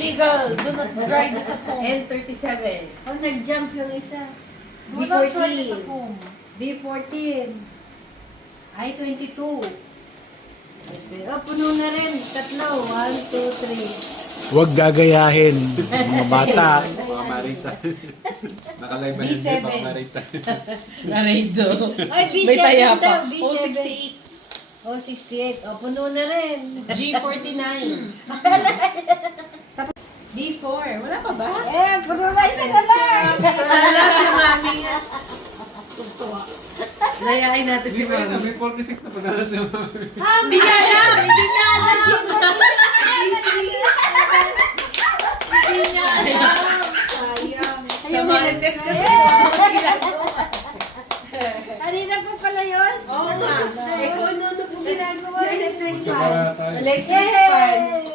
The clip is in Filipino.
Illegal. Do not try this at home. N37. Oh, nag-jump yung isa. Do not try this at home. B14. Ay, 22. Oh, puno na rin. Tatlo. 1, 2, 3. Huwag gagayahin, mga bata. Mga Marita. Nakalive ba hindi? B7. Mga Marita. Narado. Ay, B7 May taya daw. pa. B7. Oh, 68. Oh, 68. Oh, puno na rin. G49. D4. Wala pa ba? Eh, puno na isa na lang. Sala si mami nga. Layain natin si Hindi ba? mami. May 46 na pagkala siya. Hindi niya alam. Hindi niya alam.